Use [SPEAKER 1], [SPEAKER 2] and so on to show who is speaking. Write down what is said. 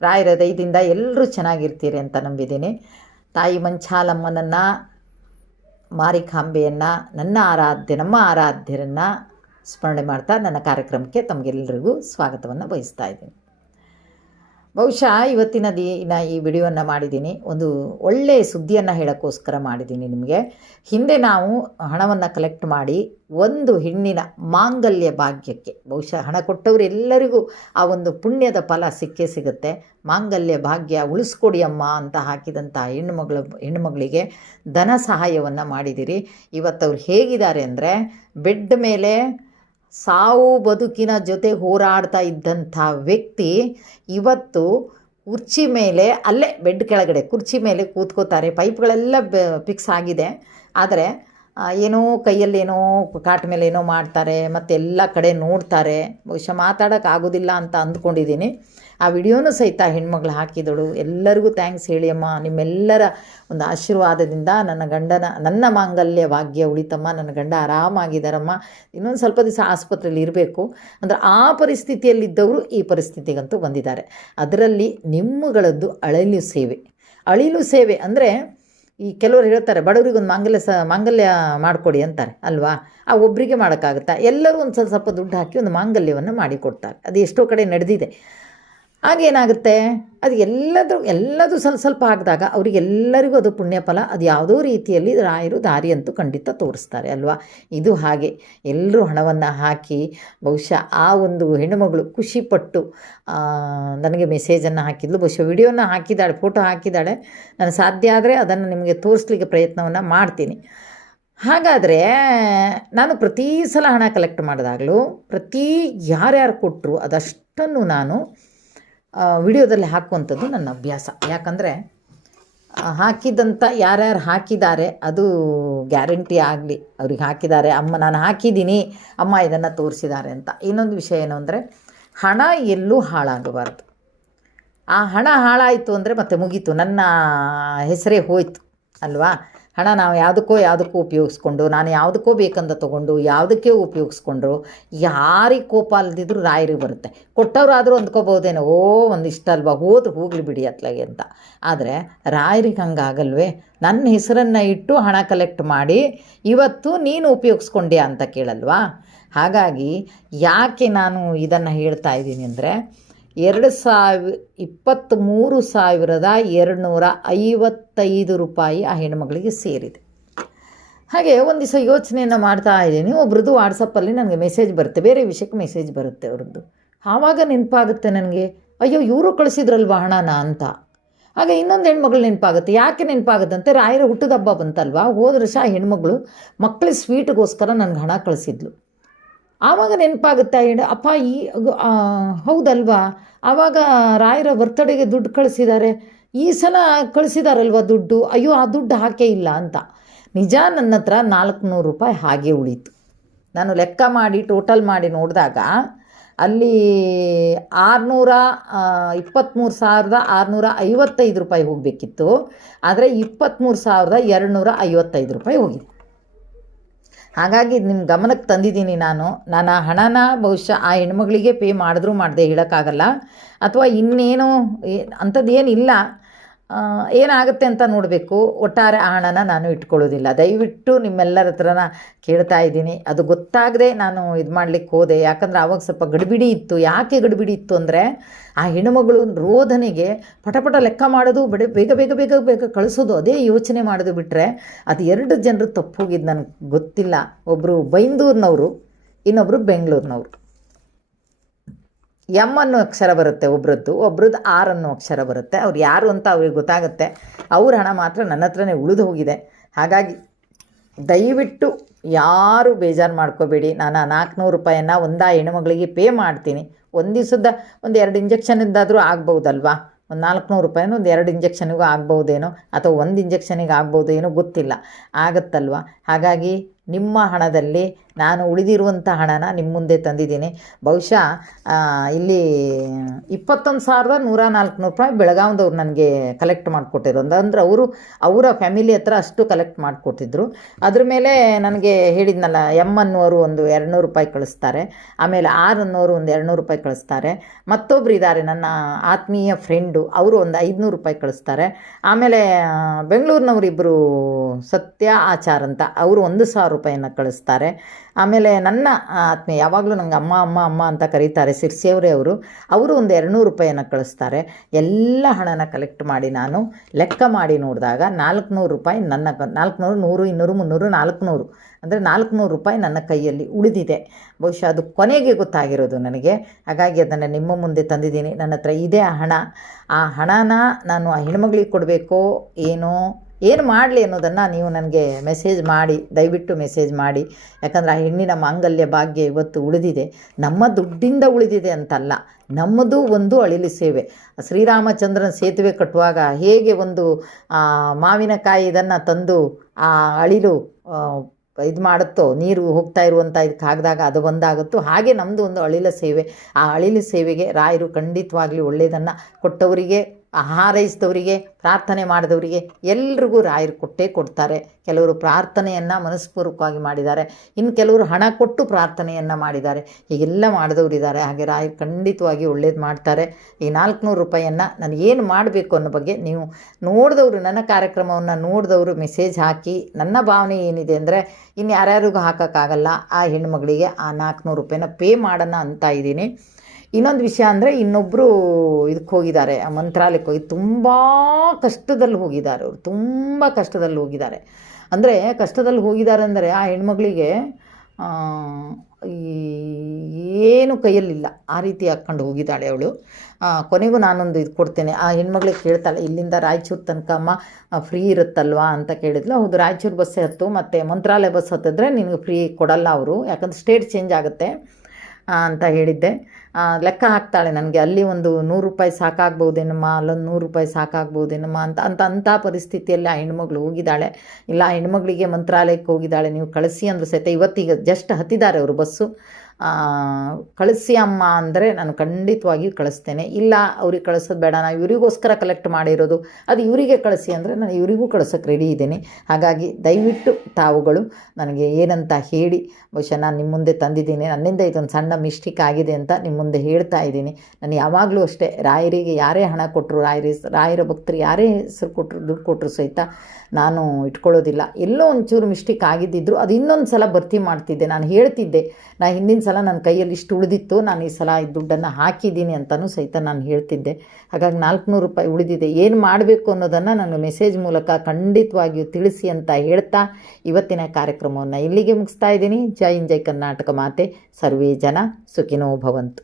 [SPEAKER 1] ರಾಯರ ದಯದಿಂದ ಎಲ್ಲರೂ ಚೆನ್ನಾಗಿರ್ತೀರಿ ಅಂತ ನಂಬಿದ್ದೀನಿ. ತಾಯಿ ಮಂಚಾಲಮ್ಮನನ್ನು ಮಾರಿಕಾಂಬೆಯನ್ನು ನನ್ನ ಆರಾಧ್ಯ, ನಮ್ಮ ಆರಾಧ್ಯರನ್ನು ಸ್ಮರಣೆ ಮಾಡ್ತಾ ನನ್ನ ಕಾರ್ಯಕ್ರಮಕ್ಕೆ ತಮಗೆಲ್ಲರಿಗೂ ಸ್ವಾಗತವನ್ನು ಬಯಸ್ತಾ ಇದ್ದೀನಿ. ಬಹುಶಃ ಇವತ್ತಿನ ದಿನ ಈ ವಿಡಿಯೋವನ್ನು ಮಾಡಿದ್ದೀನಿ. ಒಂದು ಒಳ್ಳೆಯ ಸುದ್ದಿಯನ್ನು ಹೇಳೋಕ್ಕೋಸ್ಕರ ಮಾಡಿದ್ದೀನಿ ನಿಮಗೆ. ಹಿಂದೆ ನಾವು ಹಣವನ್ನು ಕಲೆಕ್ಟ್ ಮಾಡಿ ಒಂದು ಹೆಣ್ಣಿನ ಮಾಂಗಲ್ಯ ಭಾಗ್ಯಕ್ಕೆ, ಬಹುಶಃ ಹಣ ಕೊಟ್ಟವರೆಲ್ಲರಿಗೂ ಆ ಒಂದು ಪುಣ್ಯದ ಫಲ ಸಿಕ್ಕೇ ಸಿಗುತ್ತೆ. ಮಾಂಗಲ್ಯ ಭಾಗ್ಯ ಉಳಿಸ್ಕೊಡಿ ಅಮ್ಮ ಅಂತ ಹಾಕಿದಂಥ ಹೆಣ್ಣುಮಗಳು, ಹೆಣ್ಣುಮಗಳಿಗೆ ಧನ ಸಹಾಯವನ್ನು ಮಾಡಿದಿರಿ. ಇವತ್ತು ಅವ್ರು ಹೇಗಿದ್ದಾರೆ ಅಂದರೆ, ಬೆಡ್ ಮೇಲೆ ಸಾವು ಬದುಕಿನ ಜೊತೆ ಹೋರಾಡ್ತಾ ಇದ್ದಂಥ ವ್ಯಕ್ತಿ ಇವತ್ತು ಕುರ್ಚಿ ಮೇಲೆ, ಅಲ್ಲೇ ಬೆಡ್ ಕೆಳಗಡೆ ಕುರ್ಚಿ ಮೇಲೆ ಕೂತ್ಕೋತಾರೆ. ಪೈಪ್ಗಳೆಲ್ಲ ಫಿಕ್ಸ್ ಆಗಿದೆ. ಆದರೆ ಏನೋ ಕೈಯಲ್ಲೇನೋ ಕಾಟ್ ಮೇಲೆ ಏನೋ ಮಾಡ್ತಾರೆ ಮತ್ತು ಎಲ್ಲ ಕಡೆ ನೋಡ್ತಾರೆ. ಬಹುಶಃ ಮಾತಾಡೋಕ್ಕಾಗೋದಿಲ್ಲ ಅಂತ ಅಂದ್ಕೊಂಡಿದ್ದೀನಿ. ಆ ವಿಡಿಯೋನೂ ಸಹಿತ ಹೆಣ್ಮಗಳು ಹಾಕಿದಳು. ಎಲ್ಲರಿಗೂ ಥ್ಯಾಂಕ್ಸ್ ಹೇಳಿ ಅಮ್ಮ. ನಿಮ್ಮೆಲ್ಲರ ಒಂದು ಆಶೀರ್ವಾದದಿಂದ ನನ್ನ ಗಂಡನ, ನನ್ನ ಮಾಂಗಲ್ಯ ಭಾಗ್ಯ ಉಳಿತಮ್ಮ. ನನ್ನ ಗಂಡ ಆರಾಮಾಗಿದ್ದಾರಮ್ಮ. ಇನ್ನೊಂದು ಸ್ವಲ್ಪ ದಿವಸ ಆಸ್ಪತ್ರೆಯಲ್ಲಿ ಇರಬೇಕು. ಅಂದರೆ ಆ ಪರಿಸ್ಥಿತಿಯಲ್ಲಿದ್ದವರು ಈ ಪರಿಸ್ಥಿತಿಗಂತೂ ಬಂದಿದ್ದಾರೆ. ಅದರಲ್ಲಿ ನಿಮ್ಮಗಳದ್ದು ಅಳಲು ಸೇವೆ. ಅಳಿಲು ಸೇವೆ ಅಂದರೆ ಈ ಕೆಲವರು ಹೇಳ್ತಾರೆ, ಬಡವರಿಗೊಂದು ಮಾಂಗಲ್ಯ ಸ, ಮಾಂಗಲ್ಯ ಮಾಡಿಕೊಡಿ ಅಂತಾರೆ, ಅಲ್ವಾ? ಆ ಒಬ್ಬರಿಗೆ ಮಾಡೋಕ್ಕಾಗುತ್ತಾ? ಎಲ್ಲರೂ ಒಂದು ಸ್ವಲ್ಪ ಸ್ವಲ್ಪ ದುಡ್ಡು ಹಾಕಿ ಒಂದು ಮಾಂಗಲ್ಯವನ್ನು ಮಾಡಿಕೊಡ್ತಾರೆ. ಅದು ಎಷ್ಟೋ ಕಡೆ ನಡೆದಿದೆ. ಆಗೇನಾಗುತ್ತೆ ಅದು ಎಲ್ಲದರೂ, ಎಲ್ಲದೂ ಸ್ವಲ್ಪ ಸ್ವಲ್ಪ ಆಗಿದಾಗ ಅವರಿಗೆಲ್ಲರಿಗೂ ಅದು ಪುಣ್ಯಫಲ, ಅದು ಯಾವುದೋ ರೀತಿಯಲ್ಲಿ ರಾಯರು ದಾರಿ ಅಂತೂ ಖಂಡಿತ ತೋರಿಸ್ತಾರೆ ಅಲ್ವಾ? ಇದು ಹಾಗೆ. ಎಲ್ಲರೂ ಹಣವನ್ನು ಹಾಕಿ, ಬಹುಶಃ ಆ ಒಂದು ಹೆಣ್ಣುಮಗಳು ಖುಷಿಪಟ್ಟು ನನಗೆ ಮೆಸೇಜನ್ನು ಹಾಕಿದ್ಲು. ಬಹುಶಃ ವಿಡಿಯೋನ ಹಾಕಿದ್ದಾಳೆ ಫೋಟೋ ಹಾಕಿದ್ದಾಳೆ. ನಾನು ಸಾಧ್ಯ ಆದರೆ ಅದನ್ನು ನಿಮಗೆ ತೋರಿಸ್ಲಿಕ್ಕೆ ಪ್ರಯತ್ನವನ್ನು ಮಾಡ್ತೀನಿ. ಹಾಗಾದರೆ, ನಾನು ಪ್ರತಿ ಸಲ ಹಣ ಕಲೆಕ್ಟ್ ಮಾಡಿದಾಗಲೂ, ಪ್ರತಿ ಯಾರ್ಯಾರು ಕೊಟ್ಟರು ಅದಷ್ಟನ್ನು ನಾನು ವಿಡಿಯೋದಲ್ಲಿ ಹಾಕುವಂಥದ್ದು ನನ್ನ ಅಭ್ಯಾಸ. ಯಾಕಂದರೆ ಹಾಕಿದಂಥ ಯಾರ್ಯಾರು ಹಾಕಿದ್ದಾರೆ, ಅದು ಗ್ಯಾರಂಟಿ ಆಗಲಿ. ಅವ್ರಿಗೆ ಹಾಕಿದ್ದಾರೆ, ಅಮ್ಮ, ನಾನು ಹಾಕಿದ್ದೀನಿ, ಅಮ್ಮ ಇದನ್ನು ತೋರಿಸಿದ್ದಾರೆ ಅಂತ. ಇನ್ನೊಂದು ವಿಷಯ ಏನು ಅಂದರೆ, ಹಣ ಎಲ್ಲೂ ಹಾಳಾಗಬಾರ್ದು. ಆ ಹಣ ಹಾಳಾಯಿತು ಅಂದರೆ ಮತ್ತೆ ಮುಗೀತು. ನನ್ನ ಹೆಸರೇ ಹೋಯಿತು, ಅಲ್ವಾ? ಹಣ ನಾವು ಯಾವುದಕ್ಕೋ ಯಾವುದಕ್ಕೂ ಉಪಯೋಗಿಸ್ಕೊಂಡು, ನಾನು ಯಾವುದಕ್ಕೋ ಬೇಕಂತ ತೊಗೊಂಡು ಯಾವುದಕ್ಕೆ ಉಪಯೋಗಿಸ್ಕೊಂಡ್ರು, ಯಾರಿಗೆ ಕೋಪ ಅಲ್ದಿದ್ರು ರಾಯರಿಗೆ ಬರುತ್ತೆ. ಕೊಟ್ಟವರಾದರೂ ಅಂದ್ಕೋಬೋದೇನೋ ಓ, ಒಂದಿಷ್ಟ ಅಲ್ವಾ, ಹೋದ್ರೆ ಹೋಗ್ಲಿ ಬಿಡಿ ಅತ್ಲಾಗೆ ಅಂತ. ಆದರೆ ರಾಯರಿಗೆ ಹಂಗಾಗಲ್ವೇ, ನನ್ನ ಹೆಸರನ್ನು ಇಟ್ಟು ಹಣ ಕಲೆಕ್ಟ್ ಮಾಡಿ, ಇವತ್ತು ನೀನು ಉಪಯೋಗಿಸ್ಕೊಂಡ್ಯಾ ಅಂತ ಕೇಳಲ್ವಾ? ಹಾಗಾಗಿ ಯಾಕೆ ನಾನು ಇದನ್ನು ಹೇಳ್ತಾ ಇದ್ದೀನಿ ಅಂದರೆ ಎರಡು ಸಾವಿರ ಇಪ್ಪತ್ತ್ಮೂರು ಸಾವಿರದ ಎರಡುನೂರ ಐವತ್ತೈದು ರೂಪಾಯಿ ಆ ಹೆಣ್ಮಗಳಿಗೆ ಸೇರಿದೆ. ಹಾಗೆ ಒಂದು ದಿವಸ ಯೋಚನೆಯನ್ನು ಮಾಡ್ತಾ ಇದ್ದೀನಿ. ಒಬ್ರದ್ದು ವಾಟ್ಸಪ್ಪಲ್ಲಿ ನನಗೆ ಮೆಸೇಜ್ ಬರುತ್ತೆ. ಬೇರೆ ವಿಷಯಕ್ಕೆ ಮೆಸೇಜ್ ಬರುತ್ತೆ ಅವ್ರದ್ದು. ಆವಾಗ ನೆನಪಾಗುತ್ತೆ ನನಗೆ, ಅಯ್ಯೋ, ಇವರು ಕಳಿಸಿದ್ರಲ್ವ ಹಣನ? ಅಂತ. ಆಗ ಇನ್ನೊಂದು ಹೆಣ್ಮಗಳು ನೆನಪಾಗುತ್ತೆ. ಯಾಕೆ ನೆನಪಾಗುತ್ತಂತೆ ರಾಯರ ಹುಟ್ಟದ ಹಬ್ಬ ಬಂತಲ್ವಾ? ಹೋದ ವರ್ಷ ಆ ಹೆಣ್ಮಗಳು ಮಕ್ಕಳ ಸ್ವೀಟ್ಗೋಸ್ಕರ ನನಗೆ ಹಣ ಕಳಿಸಿದ್ಲು. ಆವಾಗ ನೆನಪಾಗುತ್ತಾ ಹೇಳಿ, ಅಪ್ಪ ಈ ಹೌದಲ್ವಾ? ಆವಾಗ ರಾಯರ ಬರ್ತಡೆಗೆ ದುಡ್ಡು ಕಳಿಸಿದ್ದಾರೆ ಈ ಸಲ ಕಳಿಸಿದಾರಲ್ವ ದುಡ್ಡು? ಅಯ್ಯೋ, ಆ ದುಡ್ಡು ಹಾಕೇ ಇಲ್ಲ ಅಂತ. ನಿಜ ನನ್ನ ಹತ್ರ ನಾಲ್ಕುನೂರು ರೂಪಾಯಿ ಹಾಗೆ ಉಳೀತು. ನಾನು ಲೆಕ್ಕ ಮಾಡಿ, ಟೋಟಲ್ ಮಾಡಿ ನೋಡಿದಾಗ ಅಲ್ಲಿ ಆರುನೂರ ಇಪ್ಪತ್ತ್ಮೂರು ಸಾವಿರದ ಆರುನೂರ ಐವತ್ತೈದು ರೂಪಾಯಿ ಹೋಗಬೇಕಿತ್ತು. ಆದರೆ ಇಪ್ಪತ್ತ್ಮೂರು ಸಾವಿರದ ಎರಡುನೂರ ಐವತ್ತೈದು ರೂಪಾಯಿ ಹೋಗಿದೆ ಹಾಗಾಗಿ ನಿಮ್ಮ ಗಮನಕ್ಕೆ ತಂದಿದ್ದೀನಿ ನಾನು. ನಾನು ಆ ಹಣನ ಬಹುಶಃ ಆ ಹೆಣ್ಮಗಳಿಗೆ ಪೇ ಮಾಡಿದ್ರೂ ಮಾಡದೆ ಹೇಳೋಕ್ಕಾಗಲ್ಲ. ಅಥವಾ ಇನ್ನೇನು ಅಂಥದ್ದು ಏನಿಲ್ಲ ಆ, ಏನಾಗುತ್ತೆ ಅಂತ ನೋಡಬೇಕು. ಒಟ್ಟಾರೆ ಆ ಹಣನ ನಾನು ಇಟ್ಕೊಳ್ಳೋದಿಲ್ಲ. ದಯವಿಟ್ಟು ನಿಮ್ಮೆಲ್ಲರ ಹತ್ರನ ಕೇಳ್ತಾ ಇದ್ದೀನಿ. ಅದು ಗೊತ್ತಾಗದೆ ನಾನು ಇದು ಮಾಡ್ಲಿಕ್ಕೆ ಹೋದೆ. ಯಾಕಂದ್ರೆ ಆವಾಗ ಸ್ವಲ್ಪ ಗಡಿಬಿಡಿ ಇತ್ತು. ಯಾಕೆ ಗಡಿಬಿಡಿ ಇತ್ತು ಅಂದರೆ ಆ ಹೆಣ್ಣುಮಗಳು ರೋಧನೆಗೆ ಪಟಪಟ ಲೆಕ್ಕ ಮಾಡೋದು, ಬಡ, ಬೇಗ ಬೇಗ ಬೇಗ ಬೇಗ ಕಳಿಸೋದು ಅದೇ ಯೋಚನೆ ಮಾಡೋದು ಬಿಟ್ಟರೆ ಅದು ಎರಡು ಜನರು ತಪ್ಪು ಹೋಗಿದ್ದು ನನಗೆ ಗೊತ್ತಿಲ್ಲ. ಒಬ್ಬರು ಬೈಂದೂರಿನವರು ಇನ್ನೊಬ್ಬರು ಬೆಂಗಳೂರಿನವರು. ಎಂ ಅನ್ನೋ ಅಕ್ಷರ ಬರುತ್ತೆ ಒಬ್ರದ್ದು ಒಬ್ರದ್ದು ಆರ್ ಅನ್ನೋ ಅಕ್ಷರ ಬರುತ್ತೆ. ಅವ್ರು ಯಾರು ಅಂತ ಅವ್ರಿಗೆ ಗೊತ್ತಾಗುತ್ತೆ. ಅವ್ರ ಹಣ ಮಾತ್ರ ನನ್ನ ಹತ್ರನೇ ಉಳಿದು ಹೋಗಿದೆ. ಹಾಗಾಗಿ ದಯವಿಟ್ಟು ಯಾರು ಬೇಜಾರು ಮಾಡ್ಕೋಬೇಡಿ. ನಾನು ನಾಲ್ಕುನೂರು ರೂಪಾಯಿಯನ್ನು ಒಂದಾ ಹೆಣ್ಮಗಳಿಗೆ ಪೇ ಮಾಡ್ತೀನಿ. ಒಂದು ದಿವಸದ ಒಂದು ಎರಡು ಇಂಜೆಕ್ಷನಿಂದಾದರೂ ಆಗ್ಬೋದಲ್ವಾ ಒಂದು ನಾಲ್ಕುನೂರು ರೂಪಾಯಿನೂ ಒಂದು ಎರಡು ಇಂಜೆಕ್ಷನಿಗೂ ಆಗ್ಬೋದೇನೋ ಅಥವಾ ಒಂದು ಇಂಜೆಕ್ಷನಿಗೆ ಆಗ್ಬೋದು ಏನೋ ಗೊತ್ತಿಲ್ಲ. ಆಗುತ್ತಲ್ವ? ಹಾಗಾಗಿ ನಿಮ್ಮ ಹಣದಲ್ಲಿ ನಾನು ಉಳಿದಿರುವಂಥ ಹಣನ ನಿಮ್ಮ ಮುಂದೆ ತಂದಿದ್ದೀನಿ. ಬಹುಶಃ ಇಲ್ಲಿ ಇಪ್ಪತ್ತೊಂದು ಸಾವಿರದ ನೂರ ನಾಲ್ಕುನೂರು ರೂಪಾಯಿ ಬೆಳಗಾವ್ದವ್ರು ನನಗೆ ಕಲೆಕ್ಟ್ ಮಾಡಿಕೊಟ್ಟಿರೋದು. ಅಂದ್ರೆ ಅವರು ಅವರ ಫ್ಯಾಮಿಲಿ ಹತ್ರ ಅಷ್ಟು ಕಲೆಕ್ಟ್ ಮಾಡಿಕೊಟ್ಟಿದ್ರು. ಅದ್ರ ಮೇಲೆ ನನಗೆ ಹೇಳಿದ್ನಲ್ಲ ಎಂ ಅನ್ನೋರು ಒಂದು ಎರಡುನೂರು ರೂಪಾಯಿ ಕಳಿಸ್ತಾರೆ. ಆಮೇಲೆ ಆರ್ ಅನ್ನೋರು ಒಂದು ಎರಡುನೂರು ರೂಪಾಯಿ ಕಳಿಸ್ತಾರೆ. ಮತ್ತೊಬ್ರು ಇದ್ದಾರೆ ನನ್ನ ಆತ್ಮೀಯ ಫ್ರೆಂಡು ಅವರು ಒಂದು ಐದುನೂರು ರೂಪಾಯಿ ಕಳಿಸ್ತಾರೆ. ಆಮೇಲೆ ಆ, ಬೆಂಗಳೂರಿನವ್ರು ಇಬ್ಬರು ಸತ್ಯ ಆಚಾರ್ ಅಂತ ಅವರು ಒಂದು ಸಾವಿರ ರೂಪಾಯಿಯನ್ನು ಕಳಿಸ್ತಾರೆ. ಆಮೇಲೆ ನನ್ನ ಆತ್ಮೀಯ, ಯಾವಾಗಲೂ ನಂಗೆ ಅಮ್ಮ ಅಮ್ಮ ಅಮ್ಮ ಅಂತ ಕರೀತಾರೆ ಸಿರ್ಸಿಯವರೇ ಅವರು ಅವರು ಒಂದು ಎರಡುನೂರು ರೂಪಾಯಿಯನ್ನು ಕಳಿಸ್ತಾರೆ. ಎಲ್ಲ ಹಣನ ಕಲೆಕ್ಟ್ ಮಾಡಿ ನಾನು ಲೆಕ್ಕ ಮಾಡಿ ನೋಡಿದಾಗ ನಾಲ್ಕುನೂರು ರೂಪಾಯಿ ನನ್ನ ನಾಲ್ಕುನೂರು, ನೂರು, ಇನ್ನೂರು, ಮುನ್ನೂರು, ನಾಲ್ಕುನೂರು, ಅಂದರೆ ನಾಲ್ಕುನೂರು ರೂಪಾಯಿ ನನ್ನ ಕೈಯಲ್ಲಿ ಉಳಿದಿದೆ. ಬಹುಶಃ ಅದು ಕೊನೆಗೆ ಗೊತ್ತಾಗಿರೋದು ನನಗೆ. ಹಾಗಾಗಿ ಅದನ್ನು ನಿಮ್ಮ ಮುಂದೆ ತಂದಿದ್ದೀನಿ. ನನ್ನ ಹತ್ರ ಇದೆ ಆ ಹಣ. ಆ ಹಣನ ನಾನು ಆ ಹೆಣ್ಮಗಳಿಗೆ ಕೊಡಬೇಕೋ, ಏನೋ ಏನು ಮಾಡಲಿ ಅನ್ನೋದನ್ನು ನೀವು ನನಗೆ ಮೆಸೇಜ್ ಮಾಡಿ, ದಯವಿಟ್ಟು ಮೆಸೇಜ್ ಮಾಡಿ. ಯಾಕಂದರೆ ಆ ಹೆಣ್ಣಿನ ಮಾಂಗಲ್ಯ ಭಾಗ್ಯ ಇವತ್ತು ಉಳಿದಿದೆ. ನಮ್ಮ ದುಡ್ಡಿಂದ ಉಳಿದಿದೆ ಅಂತಲ್ಲ, ನಮ್ಮದು ಒಂದು ಅಳಿಲು ಸೇವೆ. ಶ್ರೀರಾಮಚಂದ್ರನ ಸೇತುವೆ ಕಟ್ಟುವಾಗ ಹೇಗೆ ಒಂದು ಮಾವಿನಕಾಯಿ ಇದನ್ನು ತಂದು ಆ ಅಳಿಲು ಇದು ಮಾಡುತ್ತೋ, ನೀರು ಹೋಗ್ತಾ ಇರುವಂಥ ಇದಕ್ಕೆ ಹಾಕಿದಾಗ ಅದು ಒಂದಾಗುತ್ತೋ ಹಾಗೆ ನಮ್ಮದು ಒಂದು ಅಳಿಲ ಸೇವೆ. ಆ ಅಳಿಲ ಸೇವೆಗೆ ರಾಯರು ಖಂಡಿತವಾಗ್ಲಿ ಒಳ್ಳೆಯದನ್ನು ಕೊಟ್ಟವರಿಗೆ ಹಾರೈಸಿದವರಿಗೆ ಪ್ರಾರ್ಥನೆ ಮಾಡಿದವರಿಗೆ ಎಲ್ರಿಗೂ ರಾಯರು ಕೊಟ್ಟೇ ಕೊಡ್ತಾರೆ. ಕೆಲವರು ಪ್ರಾರ್ಥನೆಯನ್ನು ಮನಸ್ಪೂರ್ವಕವಾಗಿ ಮಾಡಿದ್ದಾರೆ. ಇನ್ನು ಕೆಲವರು ಹಣ ಕೊಟ್ಟು ಪ್ರಾರ್ಥನೆಯನ್ನು ಮಾಡಿದ್ದಾರೆ. ಹೀಗೆಲ್ಲ ಮಾಡಿದವರು ಇದ್ದಾರೆ. ಹಾಗೆ ರಾಯರು ಖಂಡಿತವಾಗಿ ಒಳ್ಳೇದು ಮಾಡ್ತಾರೆ. ಈ ನಾಲ್ಕುನೂರು ರೂಪಾಯಿಯನ್ನು ನಾನು ಏನು ಮಾಡಬೇಕು ಅನ್ನೋ ಬಗ್ಗೆ ನೀವು ನೋಡಿದವರು, ನನ್ನ ಕಾರ್ಯಕ್ರಮವನ್ನು ನೋಡಿದವರು ಮೆಸೇಜ್ ಹಾಕಿ, ನನ್ನ ಭಾವನೆ ಏನಿದೆ ಅಂದರೆ ಇನ್ನು ಯಾರ್ಯಾರಿಗೂ ಹಾಕೋಕ್ಕಾಗಲ್ಲ, ಆ ಹೆಣ್ಮಗಳಿಗೆ ಆ ನಾಲ್ಕುನೂರು ರೂಪಾಯಿನ ಪೇ ಮಾಡೋಣ ಅಂತ ಇದ್ದೀನಿ. ಇನ್ನೊಂದು ವಿಷಯ ಅಂದರೆ ಇನ್ನೊಬ್ಬರು ಇದಕ್ಕೆ ಹೋಗಿದ್ದಾರೆ, ಆ ಮಂತ್ರಾಲಯಕ್ಕೆ ಹೋಗಿ, ತುಂಬ ಕಷ್ಟದಲ್ಲಿ ಹೋಗಿದ್ದಾರೆ ಅವರು, ತುಂಬ ಕಷ್ಟದಲ್ಲಿ ಹೋಗಿದ್ದಾರೆ. ಅಂದರೆ ಕಷ್ಟದಲ್ಲಿ ಹೋಗಿದ್ದಾರೆ ಅಂದರೆ ಆ ಹೆಣ್ಮಗಳಿಗೆ ಏನು ಕೈಯಲ್ಲಿಲ್ಲ, ಆ ರೀತಿ ಹಾಕ್ಕೊಂಡು ಹೋಗಿದ್ದಾಳೆ ಅವಳು. ಕೊನೆಗೂ ನಾನೊಂದು ಇದು ಕೊಡ್ತೇನೆ, ಆ ಹೆಣ್ಮಗಳಿಗೆ ಕೇಳ್ತಾಳೆ, ಇಲ್ಲಿಂದ ರಾಯಚೂರು ತನಕ ಅಮ್ಮ ಫ್ರೀ ಇರುತ್ತಲ್ವಾ ಅಂತ ಕೇಳಿದ್ಲು. ಹೌದು, ರಾಯಚೂರು ಬಸ್ಸೇ ಹತ್ತು, ಮತ್ತು ಮಂತ್ರಾಲಯ ಬಸ್ ಹತ್ತಿದ್ರೆ ನಿನಗೆ ಫ್ರೀ ಕೊಡಲ್ಲ ಅವರು, ಯಾಕಂದ್ರೆ ಸ್ಟೇಟ್ ಚೇಂಜ್ ಆಗುತ್ತೆ. ಅಂತ ಹೇಳಿದ್ದೆ. ಲೆಕ್ಕ ಹಾಕ್ತಾಳೆ ನನಗೆ. ಅಲ್ಲಿ ಒಂದು ನೂರು ರೂಪಾಯಿ ಸಾಕಾಗ್ಬೋದೇನಮ್ಮ ಅಲ್ಲೊಂದು ನೂರು ರೂಪಾಯಿ ಸಾಕಾಗ್ಬೋದೇನಮ್ಮ ಅಂತ ಅಂತ ಅಂಥ ಪರಿಸ್ಥಿತಿಯಲ್ಲಿ ಆ ಹೆಣ್ಮಗಳು ಹೋಗಿದ್ದಾಳೆ. ಇಲ್ಲ, ಆ ಹೆಣ್ಮಗಳಿಗೆ ಮಂತ್ರಾಲಯಕ್ಕೆ ಹೋಗಿದ್ದಾಳೆ. ನೀವು ಕಳಿಸಿ ಅಂದ್ರು ಸಹಿತ ಇವತ್ತೀಗ ಜಸ್ಟ್ ಹತ್ತಿದ್ದಾರೆ ಅವರು ಬಸ್ಸು. ಕಳಿಸಿ ಅಮ್ಮ ಅಂದರೆ ನಾನು ಖಂಡಿತವಾಗಿ ಕಳಿಸ್ತೇನೆ. ಇಲ್ಲ, ಅವ್ರಿಗೆ ಕಳಿಸೋದು ಬೇಡ. ನಾನು ಇವರಿಗೋಸ್ಕರ ಕಲೆಕ್ಟ್ ಮಾಡಿರೋದು. ಅದು ಇವರಿಗೆ ಕಳಿಸಿ ಅಂದರೆ ನಾನು ಇವರಿಗೂ ಕಳಿಸೋಕೆ ರೆಡಿ ಇದ್ದೀನಿ. ಹಾಗಾಗಿ ದಯವಿಟ್ಟು ತಾವುಗಳು ನನಗೆ ಏನಂತ ಹೇಳಿ, ಬಹುಶಃ ನಾನು ನಿಮ್ಮ ಮುಂದೆ ತಂದಿದ್ದೀನಿ. ನನ್ನಿಂದ ಇದೊಂದು ಸಣ್ಣ ಮಿಸ್ಟೇಕ್ ಆಗಿದೆ ಅಂತ ನಿಮ್ಮ ಮುಂದೆ ಹೇಳ್ತಾ ಇದ್ದೀನಿ. ನಾನು ಯಾವಾಗಲೂ ಅಷ್ಟೇ ರಾಯರಿಗೆ ಯಾರೇ ಹಣ ಕೊಟ್ಟರು ರಾಯರಿ, ರಾಯರ ಭಕ್ತರು ಯಾರೇ ಹೆಸರು ಕೊಟ್ಟರು ದುಡ್ಡು ಕೊಟ್ಟರು ಸಹಿತ ನಾನು ಇಟ್ಕೊಳ್ಳೋದಿಲ್ಲ. ಎಲ್ಲೋ ಒಂಚೂರು ಮಿಸ್ಟೇಕ್ ಆಗಿದ್ದಿದ್ರು, ಅದು ಇನ್ನೊಂದು ಸಲ ಭರ್ತಿ ಮಾಡ್ತಿದ್ದೆ. ನಾನು ಹೇಳ್ತಿದ್ದೆ ನಾನು ಹಿಂದಿನ ಸಲ ನನ್ನ ಕೈಯಲ್ಲಿ ಇಷ್ಟು ಉಳಿದಿತ್ತು, ನಾನು ಈ ಸಲ ಈ ದುಡ್ಡನ್ನು ಹಾಕಿದ್ದೀನಿ ಅಂತಲೂ ಸಹಿತ ನಾನು ಹೇಳ್ತಿದ್ದೆ. ಹಾಗಾಗಿ ನಾಲ್ಕುನೂರು ರೂಪಾಯಿ ಉಳಿದಿದೆ. ಏನು ಮಾಡಬೇಕು ಅನ್ನೋದನ್ನು ನಾನು ಮೆಸೇಜ್ ಮೂಲಕ ಖಂಡಿತವಾಗಿಯೂ ತಿಳಿಸಿ ಅಂತ ಹೇಳ್ತಾ ಇವತ್ತಿನ ಕಾರ್ಯಕ್ರಮವನ್ನು ಇಲ್ಲಿಗೆ ಮುಗಿಸ್ತಾ ಇದ್ದೀನಿ. ಜೈ ಇನ್ ಜೈ ಕರ್ನಾಟಕ ಮಾತೆ. ಸರ್ವೇ ಜನ ಸುಖಿನೋ ಭವಂತು.